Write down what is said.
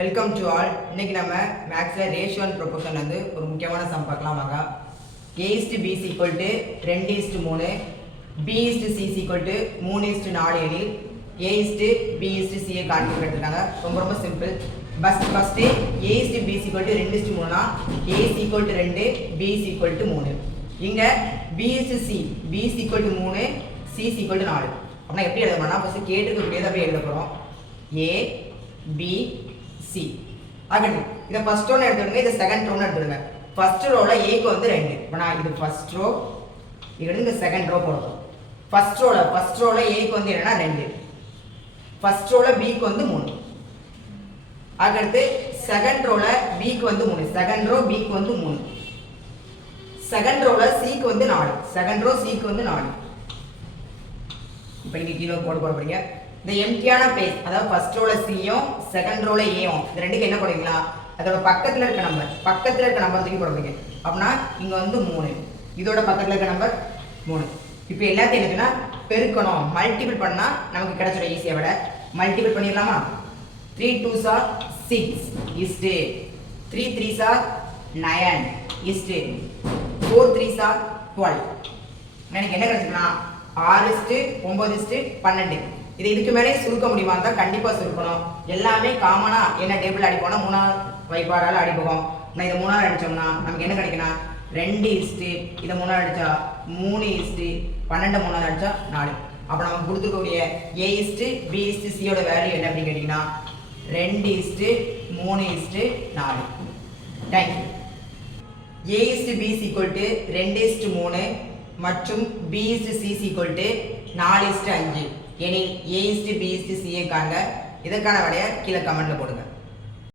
Welcome to all இன்னைக்கு நம்ம மேக்ஸில் ரேஷியோ அண்ட் ப்ரொபோஷன் வந்து ஒரு முக்கியமான சம் பார்க்கலாம் வாங்க. A is to B equal to ரெண்டு இஸ்டு மூணு B is to C equal to மூணு இஸ்டு நாலு எனில் A is to B is to சியை concept எடுத்துருக்காங்க ரொம்ப ரொம்ப simple bus first A is to B equal to ரெண்டு இஸ்டு மூணுனா ஏ ஈக்குவல் டு ரெண்டு பி ஈக்குவல் டு மூணு. இங்கே B is to C B equal to மூணு சி ஈக்குவல் டு நாலு. அப்படின்னா எப்படி எழுதணும்னா ஃபஸ்ட்டு கேட்டுருக்கக்கூடியதை அப்படியே எழுத போகிறோம் ஏ பி சி ஆகட்டும் இதை ஃபர்ஸ்ட் ரோன்னு எடுத்துடுங்க இதை செகண்ட் ரோன்னு எடுத்துடுங்க. ஃபர்ஸ்ட் ரோவில் ஏக்கு வந்து ரெண்டு. இப்போ நான் இது ஃபர்ஸ்ட் ரோ இது இந்த செகண்ட் ரோ போடுறோம் ஃபஸ்ட் ரோவில் ஃபர்ஸ்ட் ரோவில் ஏக்கு வந்து என்னென்னா ரெண்டு. ஃபஸ்ட் ரோவில் பிக்கு வந்து மூணு. அதுக்கடுத்து செகண்ட் ரோவில் பிக்கு வந்து மூணு. செகண்ட் ரோ பிக்கு வந்து மூணு. செகண்ட் ரோவில் சிக்கு வந்து நாலு. செகண்ட் ரோ சிக்கு வந்து நாலு. இப்போ இங்கே கீழே போட்டு போட போறீங்க. இந்த எம்டியான பேஸ் அதாவது ஃபர்ஸ்ட் ரோல சியும் செகண்ட் ரோல ஏயும் இந்த ரெண்டுக்கு என்ன போடுவீங்களா? அதோட பக்கத்தில் இருக்க நம்பர் பக்கத்தில் இருக்க நம்பர் தூக்கி போடுவீங்க. அப்படின்னா இங்கே வந்து மூணு. இதோட பக்கத்தில் இருக்க நம்பர் மூணு. இப்போ எல்லாத்தையும் என்னதுன்னா பெருக்கணும். மல்டிபிள் பண்ணால் நமக்கு கிடைச்சிடும் ஈஸியாக விட. மல்டிபிள் பண்ணிடலாமா? Three two sir six is to three three sir nine is to four three sir twelve எனக்கு என்ன கிடைச்சிருக்குன்னா? ஆறு இஸ்டு ஒம்பது இஸ்டு பன்னெண்டு. இது இதுக்கு மேலே சுருக்க முடியுமா தான் கண்டிப்பாக சுருக்கணும். எல்லாமே காமனாக என்ன டேபிள் அடிப்போம்னா மூணாவது வைப்பாடால் அடிப்போம். நான் இதை மூணாவது அடித்தோம்னா நமக்கு என்ன கிடைக்குன்னா ரெண்டு இஸ்ட்டு இதை மூணாவது அடித்தா மூணு இஸ்ட்டு பன்னெண்டு மூணாவது அடித்தா நாலு. அப்போ நம்ம கொடுத்துருக்கக்கூடிய A is to B is to சியோட வேல்யூ என்ன அப்படின்னு கேட்டிங்கன்னா ரெண்டு இஸ்ட்டு மூணு இஸ்ட்டு நாலு. Thank you A is to B equal to ரெண்டு இஸ்டு மூணு மற்றும் B is to C equal to நாலு இஸ்டு அஞ்சு any A is to B is to இதற்கான விடைய கீழே கமெண்ட்ல போடுங்க.